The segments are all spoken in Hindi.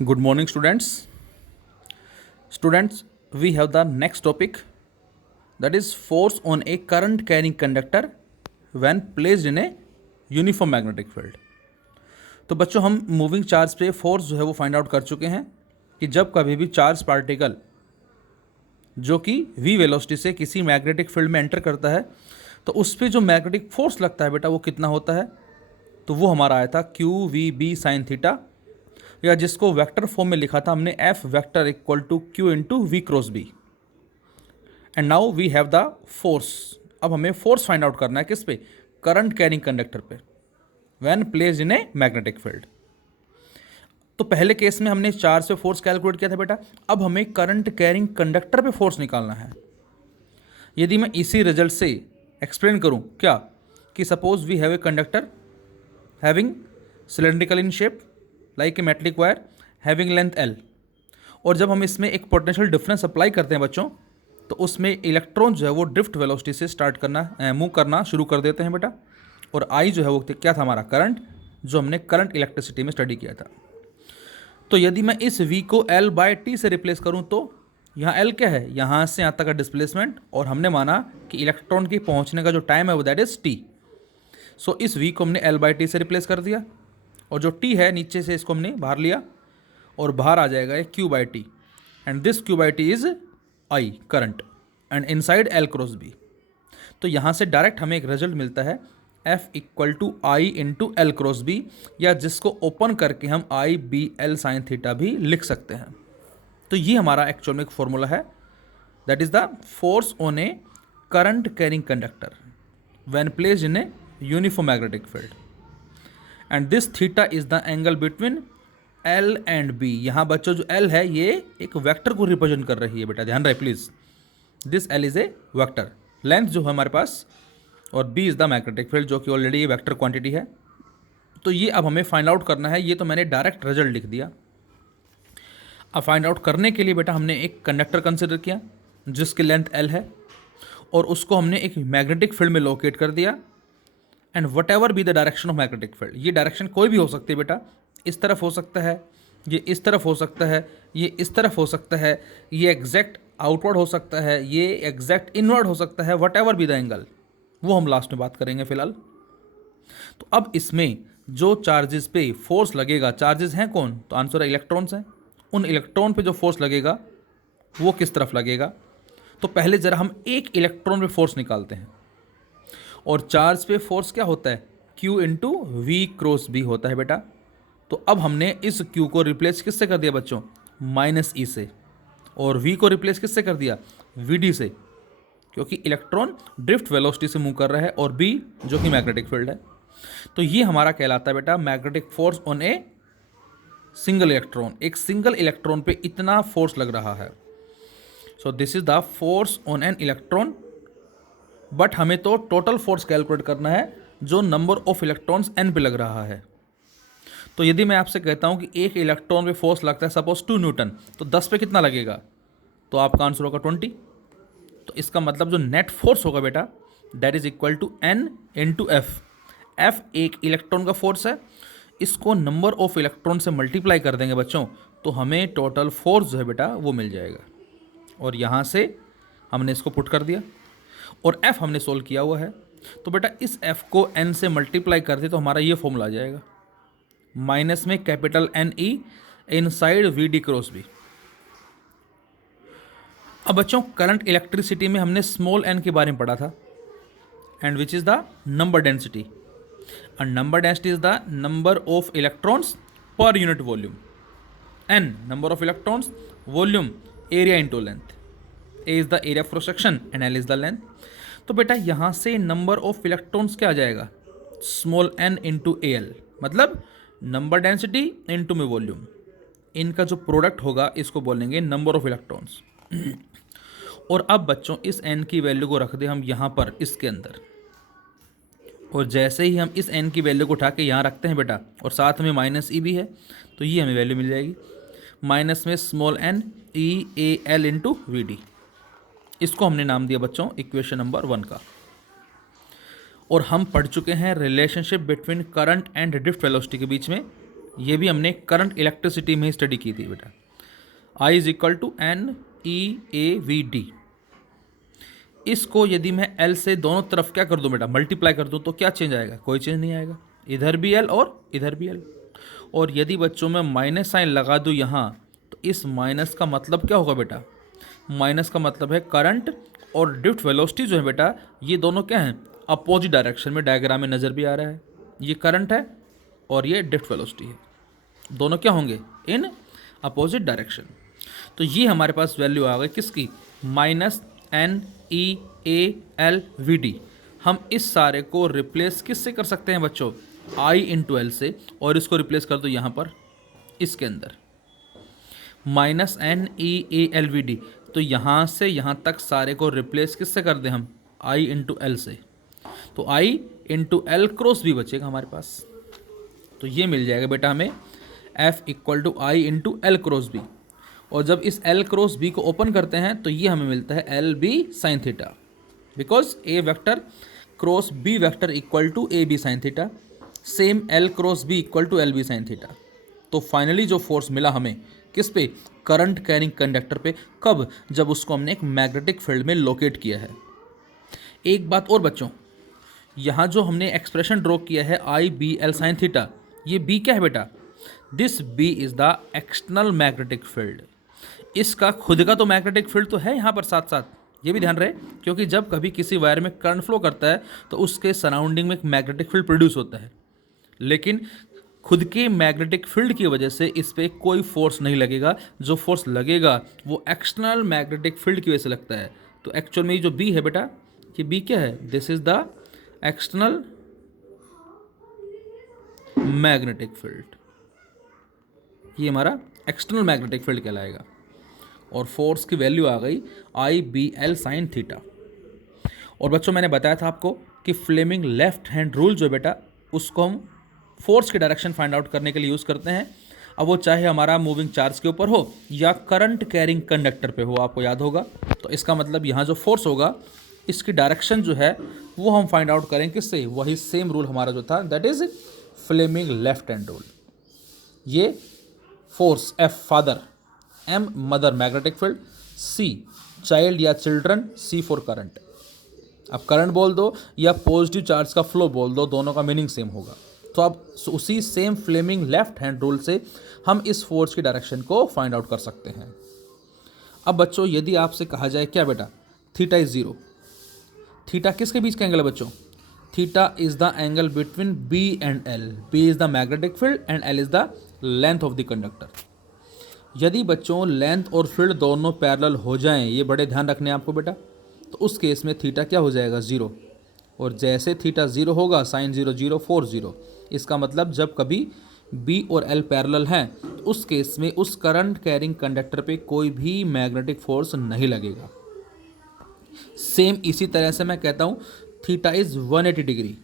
Good morning, students. Students, we have the next topic, that is force on a current carrying conductor when placed in a uniform magnetic field. तो बच्चों, हम मूविंग चार्ज पे फोर्स जो है वो फाइंड आउट कर चुके हैं कि जब कभी भी चार्ज पार्टिकल जो कि v वेलोसिटी से किसी मैग्नेटिक फील्ड में एंटर करता है तो उस पर जो मैग्नेटिक फोर्स लगता है बेटा वो कितना होता है, तो वो हमारा आया था Q V B sine theta, या जिसको वेक्टर फॉर्म में लिखा था हमने F vector equal to Q into V cross B. And now we have the force. अब हमें फोर्स फाइंड आउट करना है किस पे, करंट कैरिंग कंडक्टर पे when placed in a magnetic field. तो पहले केस में हमने चार्ज पे फोर्स कैलकुलेट किया था बेटा, अब हमें करंट कैरिंग कंडक्टर पे फोर्स निकालना है। यदि मैं इसी रिजल्ट से एक्सप्लेन करूं क्या कि suppose we have a conductor having cylindrical in shape like a metallic wire having length L, और जब हम इसमें एक पोटेंशियल डिफरेंस अप्लाई करते हैं बच्चों तो उसमें इलेक्ट्रॉन जो है वो ड्रिफ्ट वेलोसिटी से स्टार्ट करना मूव करना शुरू कर देते हैं बेटा। और आई जो है वो क्या था, हमारा करंट, जो हमने करंट इलेक्ट्रिसिटी में स्टडी किया था। तो यदि मैं इस v को L बाय टी से रिप्लेस करूं तो यहाँ L क्या है, यहाँ से यहाँ तक का डिस्प्लेसमेंट, और हमने माना कि इलेक्ट्रॉन के पहुँचने का जो टाइम है वो दैट इज़ t। सो इस v को हमने L बाय टी से रिप्लेस कर दिया, और जो t है नीचे से इसको हमने बाहर लिया और बाहर आ जाएगा ये q by T, and this q by T is I current and inside L cross B। तो यहाँ से डायरेक्ट हमें एक रिजल्ट मिलता है F equal to I into L cross B, या जिसको ओपन करके हम I B L sine theta भी लिख सकते हैं। तो ये हमारा एक्चुअल में एक फॉर्मूला है, that is the force on A current carrying conductor when placed in a uniform magnetic field, and this theta is the angle between L and B। यहाँ बच्चों जो L है ये एक वेक्टर को रिप्रेजेंट कर रही है बेटा, ध्यान रहे please. This L is a vector, length जो है हमारे पास, और B is the magnetic field जो कि ऑलरेडी वेक्टर क्वांटिटी है। तो ये अब हमें फाइंड आउट करना है, ये तो मैंने डायरेक्ट रिजल्ट लिख दिया। अब फाइंड आउट करने के लिए बेटा हमने एक कंडक्टर कंसिडर किया जिसकी लेंथ L है, और उसको हमने एक मैग्नेटिक फील्ड में लोकेट कर दिया, and what ever be the direction of magnetic field, ये डायरेक्शन कोई भी हो सकती है बेटा, इस तरफ हो सकता है, ये इस तरफ हो सकता है, ये इस तरफ हो सकता है, ये एग्जैक्ट आउटवर्ड हो सकता है, ये एग्जैक्ट इनवर्ड हो सकता है, what ever be the angle, वो हम लास्ट में बात करेंगे फिलहाल। तो अब इसमें जो चार्जेस पे फोर्स लगेगा, चार्जेस हैं कौन, तो आंसर है इलेक्ट्रॉन्स हैं। उन इलेक्ट्रॉन पे जो फोर्स लगेगा वो किस तरफ लगेगा, तो पहले ज़रा हम एक इलेक्ट्रॉन पे फोर्स निकालते हैं। और चार्ज पे फोर्स क्या होता है, Q into V cross B होता है बेटा। तो अब हमने इस Q को रिप्लेस किससे कर दिया बच्चों, माइनस ई से, और V को रिप्लेस किससे कर दिया, VD से, क्योंकि इलेक्ट्रॉन ड्रिफ्ट वेलोसिटी से मूव कर रहा है, और B जो कि मैग्नेटिक फील्ड है। तो ये हमारा कहलाता है बेटा magnetic force on a single electron. एक सिंगल इलेक्ट्रॉन पे इतना फोर्स लग रहा है। So this is the force on an electron, but हमें तो टोटल फोर्स कैलकुलेट करना है जो नंबर ऑफ इलेक्ट्रॉन्स n पे लग रहा है। तो यदि मैं आपसे कहता हूं कि एक इलेक्ट्रॉन पे फोर्स लगता है सपोज 2 न्यूटन, तो 10 पे कितना लगेगा, तो आपका आंसर होगा 20। तो इसका मतलब जो नेट फोर्स होगा बेटा that is equal to n into F. F एक इलेक्ट्रॉन का फोर्स है, इसको नंबर ऑफ इलेक्ट्रॉन से मल्टीप्लाई कर देंगे बच्चों, तो हमें टोटल फोर्स जो है बेटा वो मिल जाएगा। और यहाँ से हमने इसको पुट कर दिया, और f हमने सोल्व किया हुआ है। तो बेटा इस f को n से मल्टीप्लाई कर दे तो हमारा ये फॉर्मूला आ जाएगा, माइनस में capital NE inside VD cross B। अब बच्चों करंट इलेक्ट्रिसिटी में हमने स्मॉल n के बारे में पढ़ा था, and which is the number density, and number density is the number of electrons per unit volume. n number of electrons, volume area into length, A is the area of cross section and L is the length. तो बेटा यहाँ से नंबर ऑफ इलेक्ट्रॉन्स क्या आ जाएगा, स्मॉल n इंटू AL, मतलब नंबर डेंसिटी इंटू में वॉल्यूम, इनका जो प्रोडक्ट होगा इसको बोलेंगे नंबर ऑफ इलेक्ट्रॉन्स। और अब बच्चों इस n की वैल्यू को रख दे हम यहाँ पर इसके अंदर, और जैसे ही हम इस n की वैल्यू को उठा के यहाँ रखते हैं बेटा, और साथ में माइनस ई भी है, तो ये हमें वैल्यू मिल जाएगी, माइनस में small n EAL into VD। इसको हमने नाम दिया बच्चों इक्वेशन नंबर 1 का। और हम पढ़ चुके हैं relationship between current and drift velocity के बीच में, ये भी हमने करंट इलेक्ट्रिसिटी में ही स्टडी की थी बेटा। I is equal to NeAV/D। इसको यदि मैं L से दोनों तरफ क्या कर दूं बेटा, मल्टीप्लाई कर दूं, तो क्या चेंज आएगा? कोई चेंज नहीं आएगा। इधर भी L और इधर भी L। और यदि बच्चों में माइनस साइन लगा दूं यहाँ, तो इस माइनस का मतलब क्या होगा बेटा? माइनस का मतलब है करंट और ड्रिफ्ट वेलोसिटी जो है बेटा, ये दोनों क्या हैं? अपोजिट डायरेक्शन में। डायग्राम में नज़र भी आ रहा है, ये करंट है और ये ड्रिफ्ट वेलोसिटी है। दोनों क्या होंगे? In opposite direction. तो ये हमारे पास वैल्यू आ गई किसकी? -NeAL/V/D। हम इस सारे को रिप्लेस किससे कर सकते हैं बच्चों? I इंटू एल से। और इसको रिप्लेस कर दो यहाँ पर इसके अंदर -NeAL/V/D। तो यहाँ से यहाँ तक सारे को रिप्लेस किससे कर दें हम? I इंटू एल से। तो I इंटू एल क्रॉस भी बचेगा हमारे पास। तो ये मिल जाएगा बेटा हमें F equal to I into L cross B. और जब इस L क्रॉस B को ओपन करते हैं तो ये हमें मिलता है LB sine theta, because A vector cross B vector equal to AB sine theta, same L cross B equal to LB sine theta. तो फाइनली जो फोर्स मिला हमें किस पे? करंट कैरिंग कंडक्टर पे। कब? जब उसको हमने एक मैग्नेटिक फील्ड में लोकेट किया है। एक बात और बच्चों, यहाँ जो हमने एक्सप्रेशन ड्रॉ किया है IBL साइन थीटा, ये B क्या है बेटा? This B is the external magnetic field. इसका खुद का तो मैग्नेटिक फील्ड तो है यहाँ पर साथ साथ, ये भी ध्यान रहे, क्योंकि जब कभी किसी वायर में करंट फ्लो करता है तो उसके सराउंडिंग में एक मैग्नेटिक फील्ड प्रोड्यूस होता है, लेकिन खुद के मैग्नेटिक फील्ड की वजह से इस पर कोई फोर्स नहीं लगेगा। जो फोर्स लगेगा वो एक्सटर्नल मैग्नेटिक फील्ड की वजह से लगता है। तो एक्चुअल में ये जो B है बेटा, ये B क्या है? This is the external magnetic field. ये हमारा एक्सटर्नल मैग्नेटिक फील्ड कहलाएगा। और फोर्स की वैल्यू आ गई IBL साइन थीटा। और बच्चों मैंने बताया था आपको कि फ्लेमिंग लेफ्ट हैंड रूल जो है बेटा, उसको हम फोर्स की डायरेक्शन फाइंड आउट करने के लिए यूज़ करते हैं। अब वो चाहे हमारा मूविंग चार्ज के ऊपर हो या करंट कैरिंग कंडक्टर पे हो, आपको याद होगा। तो इसका मतलब यहाँ जो फोर्स होगा, इसकी डायरेक्शन जो है वो हम फाइंड आउट करें किससे? वही सेम रूल हमारा जो था, that is Fleming left hand rule. ये force F father, M mother magnetic field, C child या चिल्ड्रन, C फॉर करंट। अब करंट बोल दो या पॉजिटिव चार्ज का फ्लो बोल दो, दोनों का मीनिंग सेम होगा। तो अब उसी same Fleming left hand rule से हम इस फोर्स की डायरेक्शन को फाइंड आउट कर सकते हैं। अब बच्चों यदि आपसे कहा जाए क्या बेटा? Theta is 0। थीटा किसके बीच का एंगल है बच्चों? Theta is the angle between B and L। B is the magnetic field and L is the length of the conductor. यदि बच्चों लेंथ और फील्ड दोनों पैरेलल हो जाएं, ये बड़े ध्यान रखने आपको बेटा, तो उस केस में थीटा क्या हो जाएगा? 0। और जैसे थीटा 0 होगा, साइन 0 0 4 0। इसका मतलब जब कभी B और L पैरेलल हैं तो उस केस में उस करंट कैरिंग कंडक्टर पे कोई भी मैग्नेटिक फोर्स नहीं लगेगा। सेम इसी तरह से मैं कहता हूँ थीटा इज 180 डिग्री।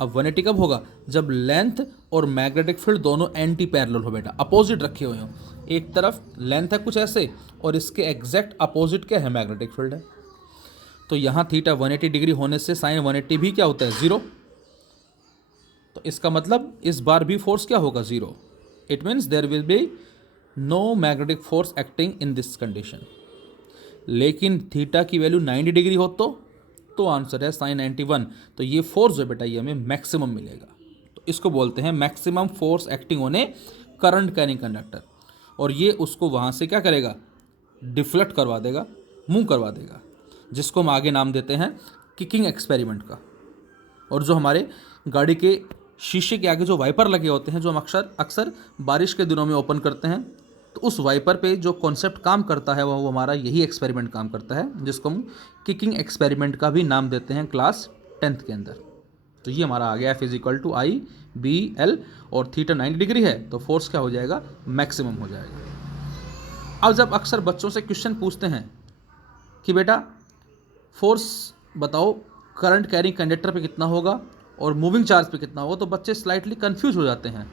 अब 180 कब होगा? जब लेंथ और मैग्नेटिक फील्ड दोनों एंटी पैरेलल हो बेटा, अपोजिट रखे हुए हों। एक तरफ लेंथ है कुछ ऐसे और इसके एग्जैक्ट अपोजिट क्या है? मैग्नेटिक फील्ड है। तो यहाँ थीटा 180 डिग्री होने से साइन 180 भी क्या होता है? 0। तो इसका मतलब इस बार भी फोर्स क्या होगा? 0। It means there will be no magnetic force acting in this condition. लेकिन थीटा की वैल्यू 90 डिग्री हो तो आंसर है साइन 91। तो ये फोर्स जो बेटा ये हमें मैक्सिमम मिलेगा। तो इसको बोलते हैं maximum force acting on A current carrying conductor. और ये उसको वहाँ से क्या करेगा? डिफ्लेक्ट करवा देगा, मूव करवा देगा, जिसको हम आगे नाम देते हैं किकिंग एक्सपेरिमेंट का। और जो हमारे गाड़ी के शीशे के आगे जो वाइपर लगे होते हैं, जो हम अक्सर बारिश के दिनों में ओपन करते हैं, तो उस वाइपर पे जो कॉन्सेप्ट काम करता है वो हमारा यही एक्सपेरिमेंट काम करता है, जिसको हम किकिंग एक्सपेरिमेंट का भी नाम देते हैं क्लास 10th के अंदर। तो ये हमारा आ गया F is equal to IBL और थीटा 90 डिग्री है तो फोर्स क्या हो जाएगा? मैक्सिमम हो जाएगा। अब जब अक्सर बच्चों से क्वेश्चन पूछते हैं कि बेटा फोर्स बताओ करंट कैरिंग कंडक्टर पे कितना होगा और मूविंग चार्ज पे कितना होगा, तो बच्चे स्लाइटली कंफ्यूज हो जाते हैं,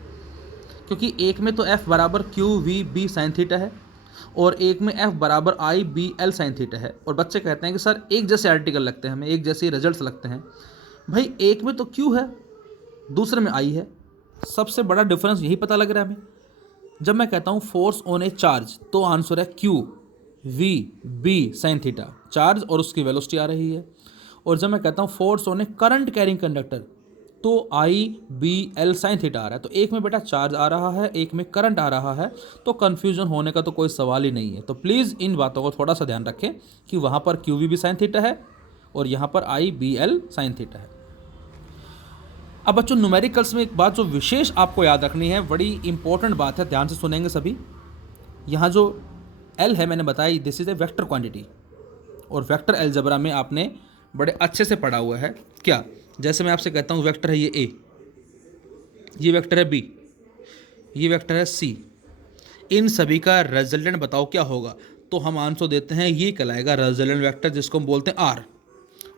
क्योंकि एक में तो F बराबर QVB साइन थीटा है और एक में F बराबर IBL साइन थीटा है। और बच्चे कहते हैं कि सर एक जैसे आर्टिकल लगते हैं हमें, एक जैसे रिजल्ट्स लगते हैं। भाई एक में तो Q है, दूसरे में I है, सबसे बड़ा डिफरेंस यही पता लग रहा है हमें। जब मैं कहता हूँ फोर्स ऑन ए चार्ज तो आंसर है Q V B sine theta, charge और उसकी वेलोसिटी आ रही है। और जब मैं कहता हूँ force on A current carrying conductor तो आई बी एल साइन थीटा आ रहा है। तो एक में बेटा चार्ज आ रहा है, एक में करंट आ रहा है, तो कन्फ्यूजन होने का तो कोई सवाल ही नहीं है। तो प्लीज़ इन बातों को थोड़ा सा ध्यान रखें कि वहाँ पर क्यू वी भी साइन थीटा है और यहाँ पर आई बी एल साइन थीटा है। अब बच्चों न्यूमेरिकल्स में एक बात जो विशेष आपको याद रखनी है, बड़ी इंपॉर्टेंट बात है, ध्यान से सुनेंगे सभी। यहाँ जो एल है मैंने बताई, this is a vector quantity, और वेक्टर अलजेब्रा में आपने बड़े अच्छे से पढ़ा हुआ है। क्या, जैसे मैं आपसे कहता हूँ वेक्टर है ये ए, ये वेक्टर है बी, ये वेक्टर है सी, इन सभी का रिजल्टेंट बताओ क्या होगा, तो हम आंसर देते हैं ये कहलाएगा रिजल्टेंट वेक्टर, जिसको हम बोलते हैं आर।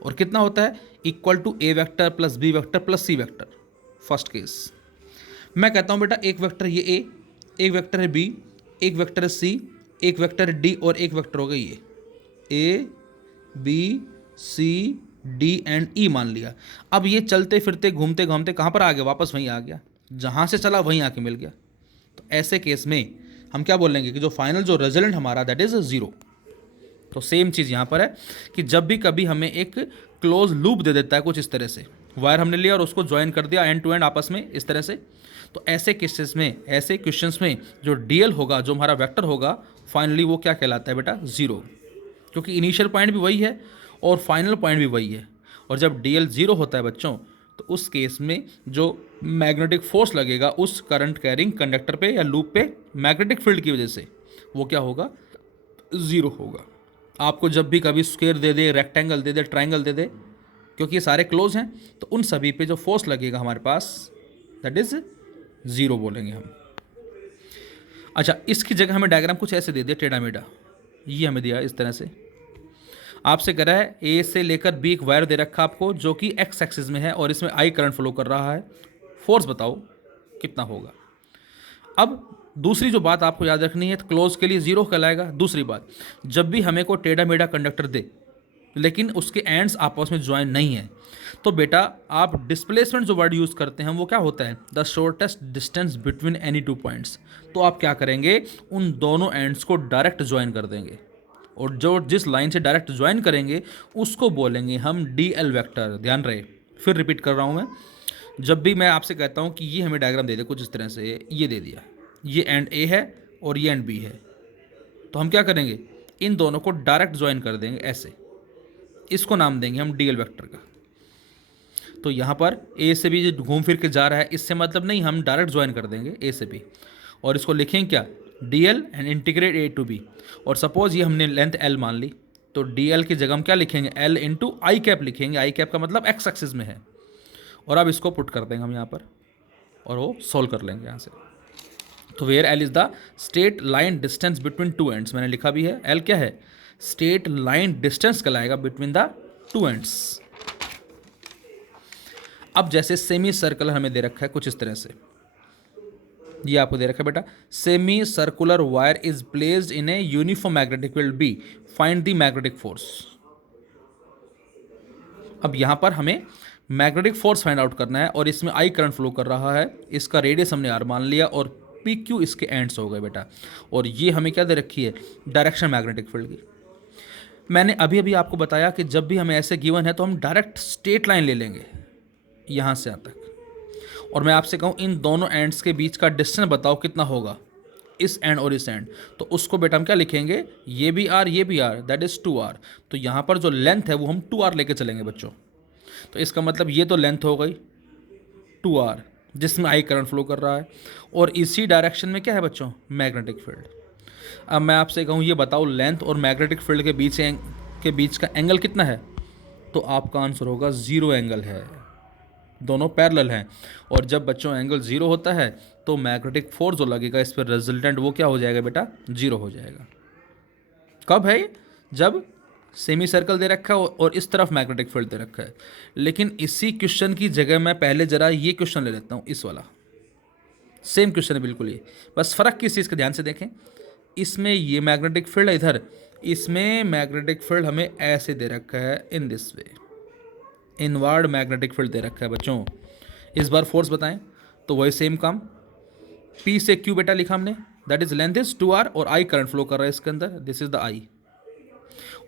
और कितना होता है, equal to A vector plus B vector plus C vector. First case मैं कहता हूँ बेटा एक वेक्टर ये ए, एक वेक्टर है बी, एक वेक्टर है सी, एक वेक्टर है डी और एक वेक्टर होगा ये A B C D and E मान लिया। अब ये चलते फिरते घूमते घूमते कहाँ पर आ गया, वापस वहीं आ गया, जहाँ से चला वहीं आके मिल गया। तो ऐसे केस में हम क्या बोलेंगे कि जो फाइनल जो रिजल्ट हमारा दैट इज ज़ीरो। तो सेम चीज़ यहाँ पर है कि जब भी कभी हमें एक क्लोज लूप दे देता है कुछ इस तरह से, वायर हमने लिया और उसको ज्वाइन कर दिया एंड टू एंड आपस में इस तरह से, तो ऐसे केसेस में, ऐसे क्वेश्चंस में जो डीएल होगा, जो हमारा वेक्टर होगा, फाइनली वो क्या कहलाता है बेटा, ज़ीरो। क्योंकि इनिशियल पॉइंट भी वही है और फाइनल पॉइंट भी वही है। और जब डीएल ज़ीरो होता है बच्चों, तो उस केस में जो मैग्नेटिक फोर्स लगेगा उस करंट कैरिंग कंडक्टर पे या लूप पे मैग्नेटिक फील्ड की वजह से, वो क्या होगा, ज़ीरो होगा। आपको जब भी कभी स्क्वायर दे दे, रेक्टेंगल दे दे, ट्राइंगल दे दे, क्योंकि ये सारे क्लोज हैं, तो उन सभी पे जो फोर्स लगेगा हमारे पास दैट इज ज़ीरो बोलेंगे हम। अच्छा, इसकी जगह हमें डायग्राम कुछ ऐसे दे दिया टेढ़ा मेढ़ा, ये हमें दिया इस तरह से, आपसे कह रहा है ए से लेकर बी एक वायर दे रखा आपको जो कि एक्स एक्सिस में है और इसमें आई करंट फ्लो कर रहा है, फोर्स बताओ कितना होगा। अब दूसरी जो बात आपको याद रखनी है, तो क्लोज के लिए ज़ीरो कहलाएगा। दूसरी बात, जब भी हमें को टेढ़ा मेढ़ा कंडक्टर दे लेकिन उसके एंड्स आपस में ज्वाइन नहीं है, तो बेटा आप डिस्प्लेसमेंट जो वर्ड यूज़ करते हैं वो क्या होता है, the shortest distance between any two points. तो आप क्या करेंगे, उन दोनों एंड्स को डायरेक्ट ज्वाइन कर देंगे और जो जिस लाइन से डायरेक्ट ज्वाइन करेंगे उसको बोलेंगे हम डी एल वैक्टर। ध्यान रहे, फिर रिपीट कर रहा हूँ मैं, जब भी मैं आपसे कहता हूँ कि ये हमें डायग्राम दे दे कुछ इस तरह से, ये दे दिया, ये एंड ए है और ये एंड बी है, तो हम क्या करेंगे, इन दोनों को डायरेक्ट ज्वाइन कर देंगे ऐसे, इसको नाम देंगे हम डी एल वैक्टर का। तो यहाँ पर ए से बी जो घूम फिर के जा रहा है, इससे मतलब नहीं, हम डायरेक्ट ज्वाइन कर देंगे ए से बी और इसको लिखेंगे क्या, D L and integrate A to B. और सपोज ये हमने लेंथ एल मान ली, तो डी एल की जगह हम क्या लिखेंगे, एल इंटू आई कैप लिखेंगे, आई कैप का मतलब एक्स एक्सिस में है। और अब इसको पुट कर देंगे हम यहाँ पर और वो सॉल्व कर लेंगे यहाँ से। तो where L is the straight line distance between two ends, मैंने लिखा भी है, एल क्या है, स्ट्रेट लाइन डिस्टेंस कहलाएगा बिटवीन द टू एंड्स। अब जैसे सेमी सर्कुलर हमें दे रखा है कुछ इस तरह से, ये आपको दे रखा है बेटा, semi circular wire is placed in a uniform magnetic field B, find the magnetic force. अब यहां पर हमें मैग्नेटिक फोर्स फाइंड आउट करना है और इसमें आई करंट फ्लो कर रहा है, इसका रेडियस हमने आर मान लिया और पी क्यू इसके एंड्स हो गए बेटा। और ये हमें क्या दे रखी है, डायरेक्शन मैग्नेटिक फील्ड की। मैंने अभी अभी आपको बताया कि जब भी हमें ऐसे गिवन है तो हम डायरेक्ट स्ट्रेट लाइन ले लेंगे यहाँ से यहाँ तक, और मैं आपसे कहूँ इन दोनों एंड्स के बीच का डिस्टेंस बताओ कितना होगा, इस एंड और इस एंड, तो उसको बेटा हम क्या लिखेंगे, ये भी आर ये भी आर, दैट इज़ 2r। तो यहाँ पर जो लेंथ है वो हम 2r लेके चलेंगे बच्चों। तो इसका मतलब ये तो लेंथ हो गई 2r जिसमें आई करंट फ्लो कर रहा है, और इसी डायरेक्शन में क्या है बच्चों, मैग्नेटिक फील्ड। अब मैं आपसे कहूँ ये बताओ लेंथ और मैग्नेटिक फील्ड के बीच का एंगल कितना है, तो आपका आंसर होगा 0 एंगल है, दोनों पैरेलल हैं। और जब बच्चों एंगल 0 होता है तो मैग्नेटिक फोर्स जो लगेगा इस पर रिजल्टेंट वो क्या हो जाएगा बेटा, 0 हो जाएगा। कब है, जब सेमी सर्कल दे रखा है और इस तरफ मैग्नेटिक फील्ड दे रखा है। लेकिन इसी क्वेश्चन की जगह मैं पहले जरा ये क्वेश्चन ले लेता हूँ, इस वाला सेम क्वेश्चन है बिल्कुल ये, बस फ़र्क किस चीज़ का ध्यान से देखें, इसमें ये मैग्नेटिक फील्ड है इधर, इसमें मैग्नेटिक फील्ड हमें ऐसे दे रखा है in this way, inward magnetic field दे रखा है बच्चों। इस बार फोर्स बताएं, तो वही सेम काम, P से Q बेटा लिखा हमने, that is length is 2r और I करंट फ्लो कर रहा है इसके अंदर, दिस इज द I,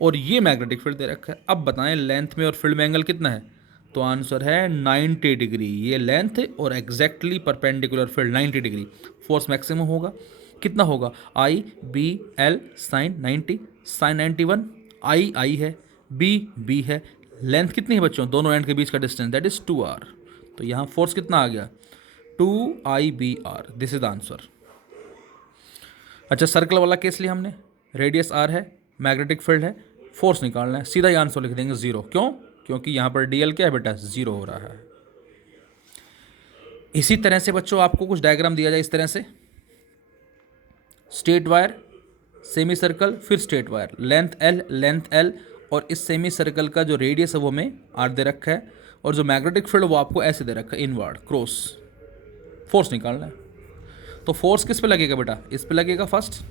और ये मैग्नेटिक फील्ड दे रखा है। अब बताएं लेंथ में और फील्ड में एंगल कितना है, तो आंसर है 90 डिग्री। ये लेंथ और exactly perpendicular field 90 degree, force maximum होगा, कितना होगा, आई बी एल साइन 90, साइन 91, आई है, बी है, लेंथ कितनी है बच्चों, दोनों एंड के बीच का डिस्टेंस दैट इज 2r, तो यहाँ फोर्स कितना आ गया 2IBR, this is the answer. अच्छा सर्कल वाला केस लिया हमने, रेडियस r है, मैग्नेटिक फील्ड है, फोर्स निकालना है, सीधा ही आंसर लिख देंगे 0, क्यों, क्योंकि यहाँ पर DL क्या है बेटा 0 हो रहा है। इसी तरह से बच्चों आपको कुछ डायग्राम दिया जाए इस तरह से, स्ट्रेट वायर, सेमी सर्कल, फिर स्ट्रेट वायर, लेंथ L और इस सेमी सर्कल का जो रेडियस है वो हमें R दे रखा है, और जो मैग्नेटिक फील्ड वो आपको ऐसे दे रखा है इनवर्ड क्रॉस, फोर्स निकालना है। तो फोर्स किस पे लगेगा बेटा, इस पे लगेगा फर्स्ट,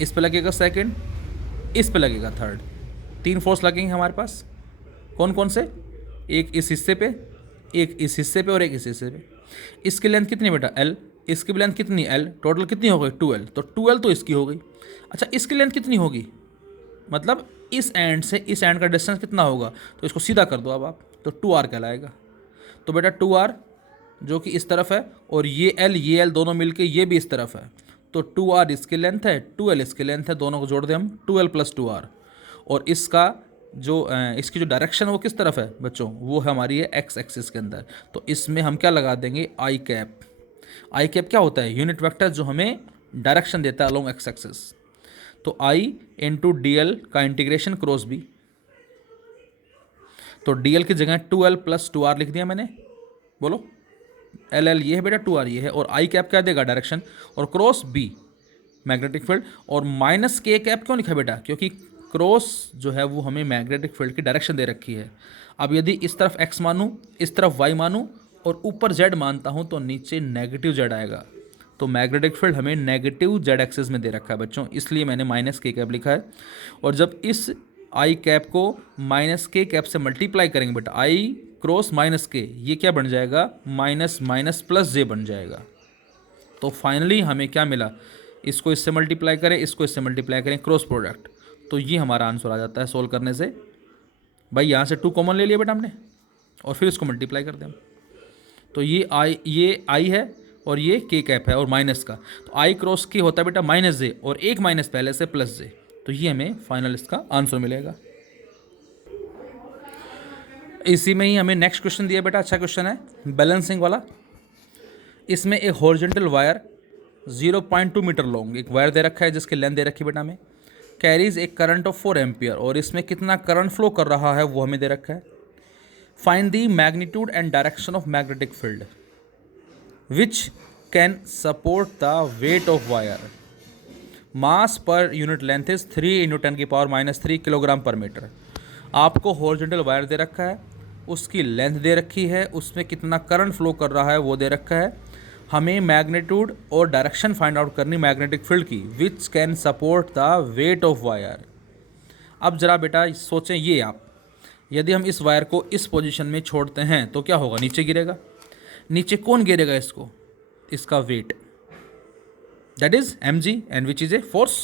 इस पे लगेगा सेकंड, इस पे लगेगा थर्ड, 3 फोर्स लगेंगे हमारे पास। कौन कौन से, एक इस हिस्से पे, एक इस हिस्से पे और एक इस हिस्से पे। इसकी लेंथ कितनी बेटा L, इसकी भी लेंथ कितनी L, टोटल कितनी हो गई 2L, तो 2L तो इसकी हो गई। अच्छा इसकी लेंथ कितनी होगी, मतलब इस एंड से इस एंड का डिस्टेंस कितना होगा, तो इसको सीधा कर दो अब आप, तो 2R कहलाएगा। तो बेटा 2R जो कि इस तरफ है, और ये L दोनों मिलके ये भी इस तरफ है, तो 2R इसकी लेंथ है, 2L इसकी लेंथ है, दोनों को जोड़ दें हम 2L + 2R, और इसका जो इसकी जो डायरेक्शन है वो किस तरफ है बच्चों, वो हमारी है एक्स एक्सिस के अंदर। तो इसमें हम क्या लगा देंगे आई कैप। आई कैप क्या होता है, यूनिट वेक्टर जो हमें डायरेक्शन देता है अलोंग एक्स एक्सिस। तो I × DL का इंटीग्रेशन क्रॉस B, तो DL की जगह 2L + 2R लिख दिया मैंने, बोलो LL ये है बेटा, 2R ये है, और आई कैप क्या देगा डायरेक्शन, और क्रॉस B मैग्नेटिक फील्ड, और -K कैप क्यों लिखा बेटा, क्योंकि क्रॉस जो है वो हमें मैग्नेटिक फील्ड की डायरेक्शन दे रखी है। अब यदि इस तरफ x मानूँ, इस तरफ y मानूँ और ऊपर z मानता हूँ तो नीचे नेगेटिव z आएगा, तो मैग्नेटिक फील्ड हमें नेगेटिव z एक्सिस में दे रखा है बच्चों, इसलिए मैंने -K कैप लिखा है। और जब इस I कैप को -K कैप से मल्टीप्लाई करेंगे बेटा, I क्रॉस -K, ये क्या बन जाएगा, माइनस + J बन जाएगा। तो फाइनली हमें क्या मिला, इसको इससे मल्टीप्लाई करें, इसको इससे मल्टीप्लाई करें, क्रॉस प्रोडक्ट, तो ये हमारा आंसर आ जाता है सोल्व करने से। भाई यहाँ से 2 कॉमन ले लिया बेटा हमने, और फिर इसको मल्टीप्लाई कर दें हम, तो ये I है और ये K कैप है और माइनस का, तो I क्रॉस K होता है बेटा -J, और एक माइनस पहले से +J, तो ये हमें फाइनल इसका आंसर मिलेगा। इसी में ही हमें नेक्स्ट क्वेश्चन दिया बेटा, अच्छा क्वेश्चन है बैलेंसिंग वाला। इसमें एक हॉरिजॉन्टल वायर 0.2 मीटर लॉन्ग एक वायर दे रखा है, जिसकी लेंथ दे रखी है बेटा हमें, कैरीज एक करंट ऑफ 4 एम्पियर, और इसमें कितना करंट फ्लो कर रहा है वो हमें दे रखा है। Find the magnitude and direction of magnetic field which can support the weight of wire, mass per unit length is 3 × 10⁻³ kilogram पर मीटर। आपको हॉरिजॉन्टल वायर दे रखा है, उसकी लेंथ दे रखी है, उसमें कितना करंट फ्लो कर रहा है वो दे रखा है, हमें मैग्नीट्यूड और डायरेक्शन फाइंड आउट करनी मैग्नेटिक फील्ड की, which can support the weight of wire. अब जरा बेटा सोचें, ये आप यदि हम इस वायर को इस पोजीशन में छोड़ते हैं तो क्या होगा, नीचे गिरेगा। नीचे कौन गिरेगा इसको, इसका weight, that is mg, and which is a force.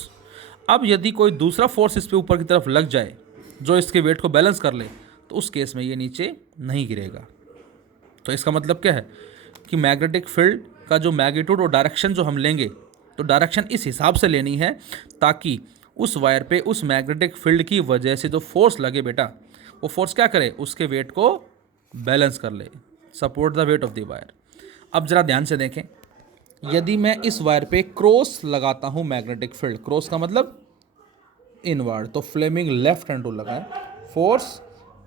अब यदि कोई दूसरा फोर्स इस पे ऊपर की तरफ लग जाए जो इसके वेट को बैलेंस कर ले, तो उस केस में ये नीचे नहीं गिरेगा। तो इसका मतलब क्या है कि मैग्नेटिक फील्ड का जो मैग्नीट्यूड और डायरेक्शन जो हम लेंगे, तो डायरेक्शन इस हिसाब से लेनी है ताकि उस वायर पे उस मैग्नेटिक फील्ड की वजह से जो फोर्स लगे बेटा, वो फोर्स क्या करे, उसके वेट को बैलेंस कर ले, support the weight of the wire. अब जरा ध्यान से देखें, यदि मैं इस वायर पे क्रॉस लगाता हूँ मैग्नेटिक फील्ड, क्रॉस का मतलब इनवर्ड, तो फ्लेमिंग लेफ्ट हैंड रूल लगाए, फोर्स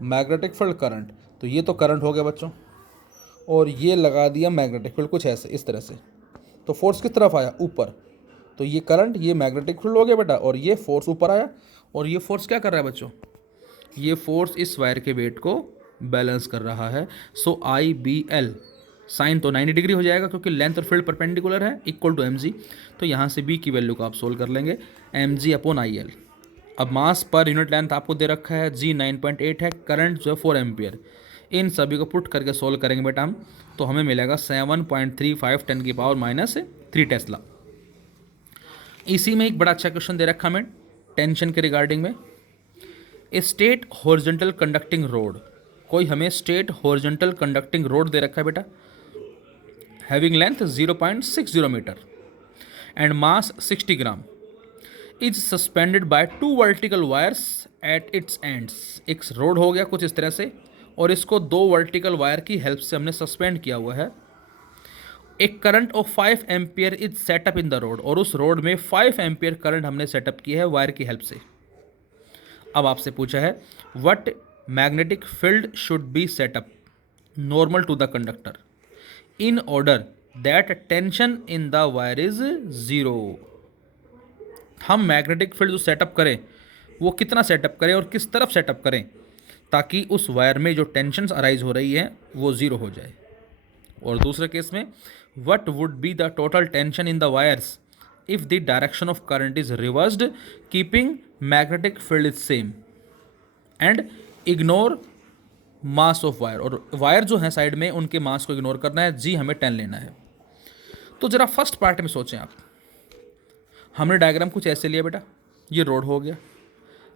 मैग्नेटिक फील्ड करंट, तो ये तो करंट हो गया बच्चों, और ये लगा दिया मैग्नेटिक फील्ड कुछ ऐसे इस तरह से, तो फोर्स किस तरफ आया, ऊपर, तो ये करंट, ये मैग्नेटिक फील्ड हो गया बेटा, और ये फोर्स ऊपर आया, और ये फोर्स क्या कर रहा है बच्चों, ये फोर्स इस वायर के वेट को बैलेंस कर रहा है। सो IBL साइन तो 90 डिग्री हो जाएगा क्योंकि लेंथ और फील्ड परपेंडिकुलर है, इक्वल टू mg, तो यहाँ से b की वैल्यू को आप सोल्व कर लेंगे, mg/IL। अब मास पर यूनिट लेंथ आपको दे रखा है g 9.8 है, करंट जो है 4 एम्पियर, इन सभी को पुट करके सोल्व करेंगे बेटा हम, तो हमें मिलेगा 7.35 10⁻³ टेस्ला। इसी में एक बड़ा अच्छा क्वेश्चन दे रखा हमें टेंशन के रिगार्डिंग में। A straight horizontal conducting rod, कोई हमें स्टेट हॉरिजॉन्टल कंडक्टिंग रोड दे रखा है बेटा, having length 0.60 metre and mass 60 gram, is suspended by 2 vertical wires at its ends. एक रोड हो गया कुछ इस तरह से, और इसको 2 वर्टिकल वायर की हेल्प से हमने सस्पेंड किया हुआ है। एक current of 5 ampere is setup in the road, और उस रोड में 5 एम्पियर करंट हमने सेटअप किया है वायर की हेल्प से। अब आपसे पूछा है what magnetic field should be set up normal to the conductor in order that tension in the wire is 0। हम मैग्नेटिक फील्ड जो सेटअप करें वो कितना सेटअप करें और किस तरफ सेटअप करें ताकि उस वायर में जो टेंशन्स अराइज हो रही है वो 0 हो जाए। और दूसरे केस में what would be the total tension in the wires if the direction of current is reversed keeping magnetic field is same and ignore mass of wire. और वायर जो है साइड में उनके मास को इग्नोर करना है, जी हमें 10 लेना है। तो जरा फर्स्ट पार्ट में सोचें आप, हमने डायग्राम कुछ ऐसे लिया बेटा, ये रोड हो गया,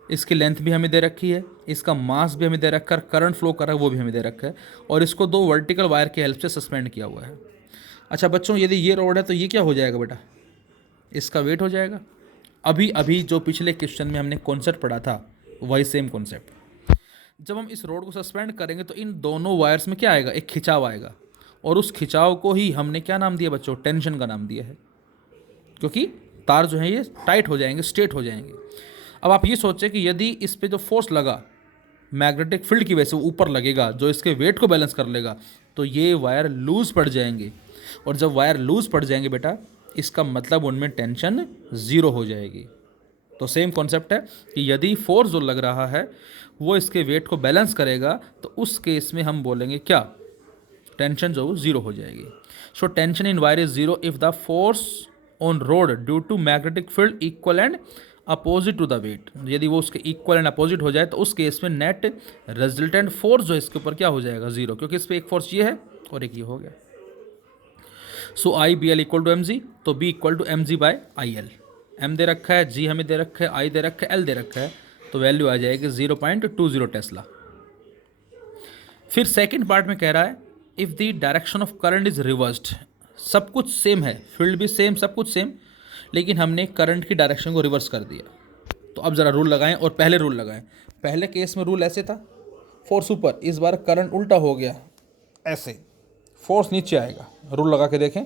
इसकी लेंथ भी हमें दे रखी है, इसका मास भी हमें दे रखा है, करंट फ्लो कर रहा है वो भी हमें दे रखा है, और इसको 2 वर्टिकल वायर की हेल्प से सस्पेंड किया हुआ है। अच्छा बच्चों, यदि ये रोड है तो ये क्या हो जाएगा बेटा, इसका वेट हो जाएगा। अभी अभी जो पिछले क्वेश्चन में हमने कॉन्सेप्ट पढ़ा था वही सेम कॉन्सेप्ट। जब हम इस रोड को सस्पेंड करेंगे तो इन दोनों वायर्स में क्या आएगा, एक खिंचाव आएगा, और उस खिंचाव को ही हमने क्या नाम दिया बच्चों, टेंशन का नाम दिया है, क्योंकि तार जो है ये टाइट हो जाएंगे, स्ट्रेट हो जाएंगे। अब आप ये सोचें कि यदि इस पे जो फोर्स लगा मैग्नेटिक फील्ड की वजह से वो ऊपर लगेगा जो इसके वेट को बैलेंस कर लेगा, तो ये वायर लूज पड़ जाएंगे, और जब वायर लूज पड़ जाएंगे बेटा इसका मतलब उनमें टेंशन 0 हो जाएगी। तो सेम कॉन्सेप्ट है कि यदि फोर्स जो लग रहा है वो इसके वेट को बैलेंस करेगा तो उस केस में हम बोलेंगे क्या, टेंशन जो 0 हो जाएगी। So tension in wire is 0 if the force on rod due to magnetic field equal and opposite to the weight. यदि वो उसके इक्वल एंड अपोजिट हो जाए तो उस केस में नेट रिजल्टेंट फोर्स जो इसके ऊपर क्या हो जाएगा, 0, क्योंकि इस पर एक फोर्स ये है और एक ये हो गया। So I B L equal to M G, तो B equal to M G by I L. M दे रखा है, जी हमें दे रखा है, आई दे रखा है, एल दे रखा है, तो वैल्यू आ जाएगी 0.20 टेस्ला। फिर सेकेंड पार्ट में कह रहा है if the direction of current is reversed. सब कुछ सेम है, फील्ड भी सेम, सब कुछ सेम, लेकिन हमने करंट की डायरेक्शन को रिवर्स कर दिया। तो अब ज़रा रूल लगाएं और पहले रूल लगाएं। पहले केस में रूल ऐसे था, फोर्स ऊपर, इस बार करंट उल्टा हो गया, ऐसे फोर्स नीचे आएगा, रूल लगा के देखें,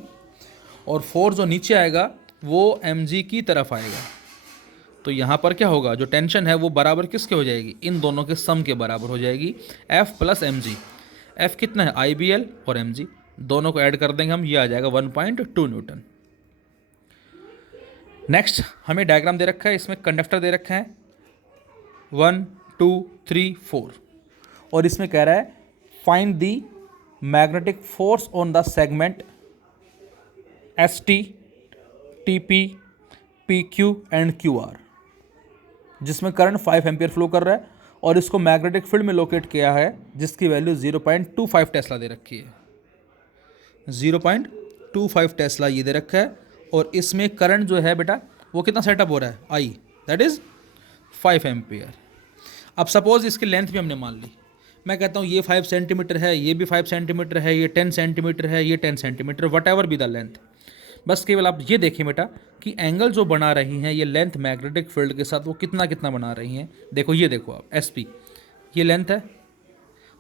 और फोर्स जो नीचे आएगा वो mg की तरफ आएगा। तो यहाँ पर क्या होगा, जो टेंशन है वो बराबर किसके हो जाएगी, इन दोनों के सम के बराबर हो जाएगी, F प्लस mg। F कितना है, IBL और mg, दोनों को ऐड कर देंगे हम, ये आ जाएगा 1.2 न्यूटन। नेक्स्ट हमें डायग्राम दे रखा है, इसमें कंडक्टर दे रखा है 1 2 3 4, और इसमें कह रहा है find the magnetic force on the segment ST TP PQ and QR, जिसमें करंट 5 एम्पियर फ्लो कर रहा है, और इसको मैग्नेटिक फील्ड में लोकेट किया है जिसकी वैल्यू 0.25 टेस्ला दे रखी है। 0.25 टेस्ला ये दे रखा है, और इसमें करंट जो है बेटा वो कितना सेटअप हो रहा है, I, दैट इज़ 5 एम्पियर। अब सपोज इसकी लेंथ भी हमने मान ली, मैं कहता हूँ ये 5 सेंटीमीटर है, ये भी 5 सेंटीमीटर है, ये 10 सेंटीमीटर है, ये 10 centimetre, what ever be the length. बस केवल आप ये देखिए बेटा कि एंगल जो बना रही हैं ये लेंथ मैग्नेटिक फील्ड के साथ वो कितना कितना बना रही हैं। देखो ये देखो आप SP, ये लेंथ है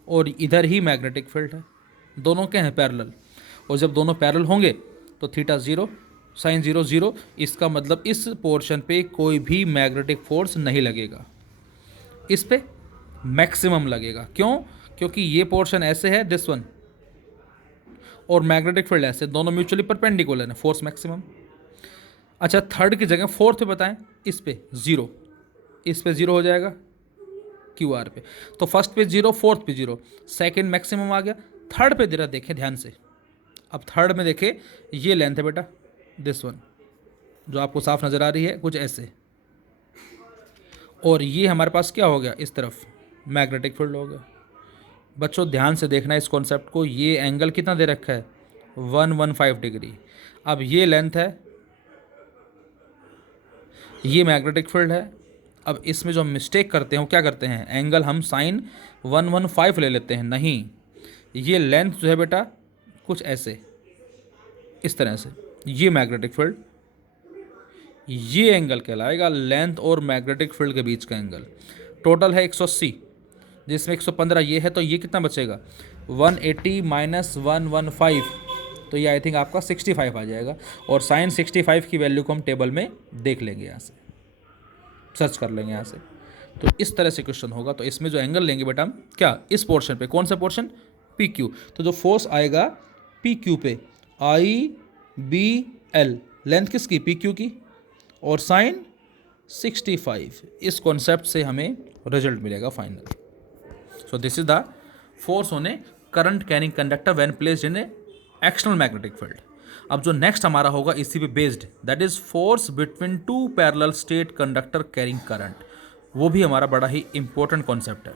और इधर ही मैग्नेटिक फील्ड है, दोनों क्या हैं, पैरेलल, और जब दोनों पैरेलल होंगे तो थीटा 0 साइन 0 0, इसका मतलब इस पोर्शन पे कोई भी मैग्नेटिक फोर्स नहीं लगेगा, इस पे मैक्सिमम लगेगा। क्यों, क्योंकि ये पोर्शन ऐसे है दिस वन, और मैग्नेटिक फील्ड ऐसे, दोनों म्यूचुअली परपेंडिकुलर है, फोर्स मैक्सिमम। अच्छा थर्ड की जगह फोर्थ पे बताएं, इस पे 0, इस पे 0 हो जाएगा QR पे, तो फर्स्ट पे 0, फोर्थ पे 0, सेकंड मैक्सिमम आ गया। थर्ड पे जरा देखें ध्यान से, अब थर्ड में देखें ये लेंथ है बेटा दिस वन, जो आपको साफ नज़र आ रही है कुछ ऐसे, और ये हमारे पास क्या हो गया, इस तरफ मैग्नेटिक फील्ड हो गया। बच्चों ध्यान से देखना इस कॉन्सेप्ट को। ये एंगल कितना दे रखा है 115 डिग्री। अब ये लेंथ है, ये मैग्नेटिक फील्ड है। अब इसमें जो हम मिस्टेक करते हैं वो क्या करते हैं, एंगल हम साइन 115 ले लेते हैं। नहीं, ये लेंथ जो है बेटा कुछ ऐसे इस तरह से, ये मैग्नेटिक फील्ड, ये एंगल कहलाएगा लेंथ और मैग्नेटिक फील्ड के बीच का एंगल। टोटल है 180, जिसमें 115 ये है, तो ये कितना बचेगा 180 माइनस 115, तो ये आई थिंक आपका 65 आ जाएगा। और साइन 65 की वैल्यू को हम टेबल में देख लेंगे, यहाँ से सर्च कर लेंगे यहाँ से। तो इस तरह से क्वेश्चन होगा। तो इसमें जो एंगल लेंगे बेटा हम क्या, इस पोर्शन पे, कौन सा पोर्शन, पी क्यू। तो जो फोर्स आएगा पी क्यू पे, आई बी एल, लेंथ किसकी, पी क्यू की, और साइन 65। इस कॉन्सेप्ट से हमें रिजल्ट मिलेगा final. So this is the force on A current carrying conductor when placed in A external magnetic field. अब जो नेक्स्ट हमारा होगा इसी पे based, that is force between two parallel state conductor carrying current. वो भी हमारा बड़ा ही इंपॉर्टेंट कॉन्सेप्ट है।